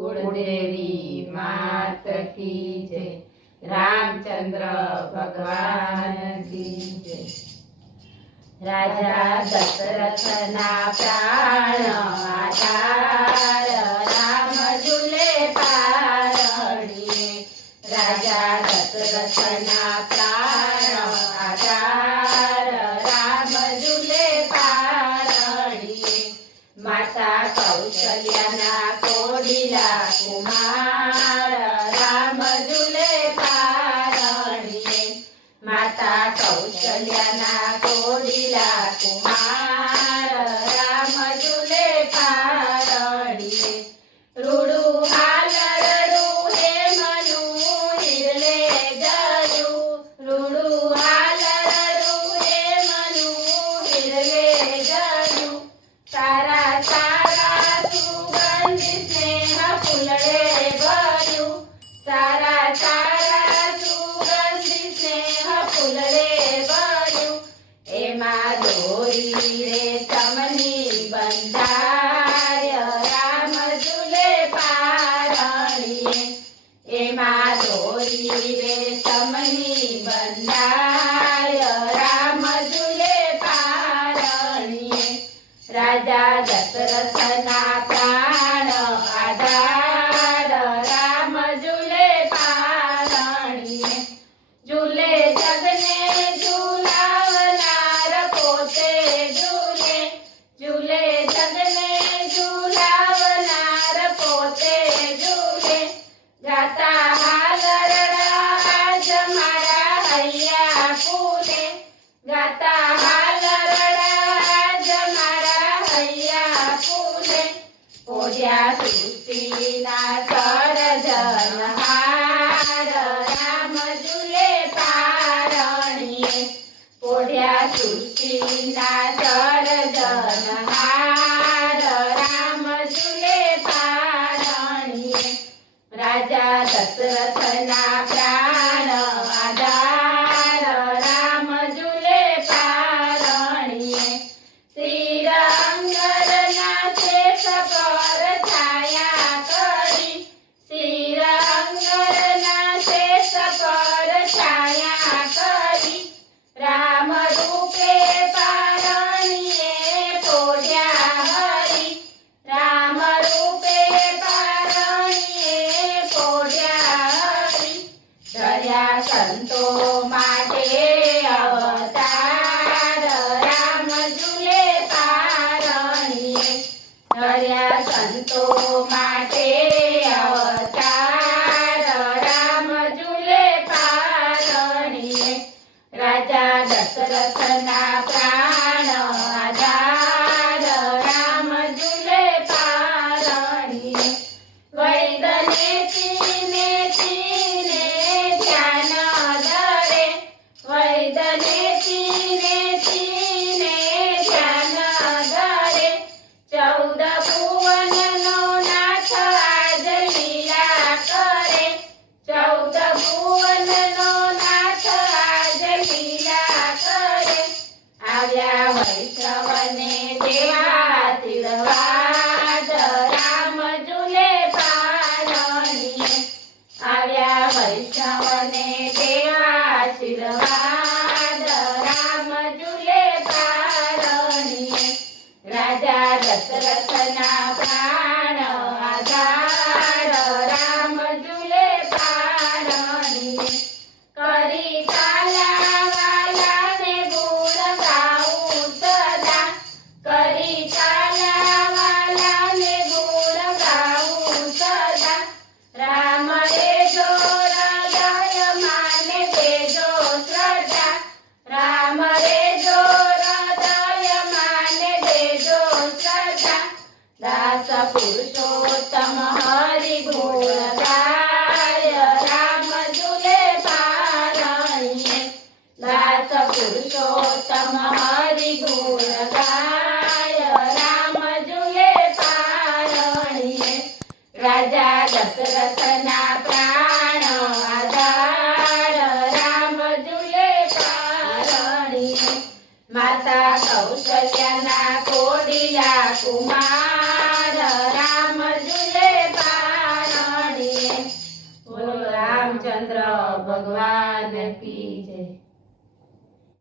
कुलदेवी मात की जय। रामचंद्र भगवान की जय। राजा दशरथ ना प्राण आधार राम झूले पारणी। राजा दशरथ ना प्राण आधार राम झूले पारणी। माता कौशल्या ना कोडिला कुमार राम झूले पारणी। माता कौशल्या ना कोडिला कुमार राम झूले पारणी। रुडू हाल रडू हे मनु हिरले जरू। रुडू हाल रडू हे मनु हिरले जरू। सारा सारा सुगंधी स्नेह फुलडे भरू। सारा सारा सुगंधी स्नेह फुलडे भरू। एमा दोरी रे तमनी बंधार्य राम झूले पारणी। एमा दोरी रे तमनी बंधार्य राम झूले पारणी। राजा दशरथ ना प्राण आधार राम झूले पारणी। झूले जगने झूलावनार पोते झूले। झूले जगने झूलावनार पोते झूले। गाता हालरडा आज मारा हैया फूले। गाता हालरडा आज मारा हैया फूले। पोड्या सृष्टीना सर्जनहार राम झूले पारणी। पोड्या सृष्टीना सर्जनहार राम झूले पारणी। राजा दशरथ ना प्राण आधार राम झूले पारणी। श्रीरंगना शेष पर छाया करी। श्रीरंगना शेष पर छाया करी। राम रूपे पारणिये पोड्या हरी। राम रूपे पारणिये पोड्या हरी। धर्या संतो माटे अवतार राम झूले पारणी। धर्या संतो माटे अवतार राम झूले पारणी। राजा दशरथ ना प्राण आधार राम झूले पारणी। वैदने तीने तीने ध्यान धरे। वैदने तीने तीने ध्यान धरे। 14 भुवन नो नाथ आज लीला करे। 14 भुवन नो नाथ आज लीला करे। આવ્યા વૈષ્ણવને દેવા આશીર્વાદ રામ झूले पारणी। આવ્યા વૈષ્ણવને દેવા આશીર્વાદ રામ झूले पारणी। राजा दशरथ ना प्राण आधार राम झूले पारणी। करी काला वाला ने गुण गाऊं सदा। करी काला वाला ने गुण गाऊं सदा। राम रे जो हृदय माने तेजो श्रद्धा। राम रे जो हृदय माने तेजो श्रद्धा। दास पुरुषोत्तम हरि गुण गाय राम झूले पारणी। दास पुरुषोत्तम हरि गुण गाय राम झूले पारणी। राजा दशरथ ना प्राण आधार राम झूले पारणी। माता कौशल्या ना कोडिला कुमार राम झूले पारणी। રામચંદ્ર ભગવાન કી જય.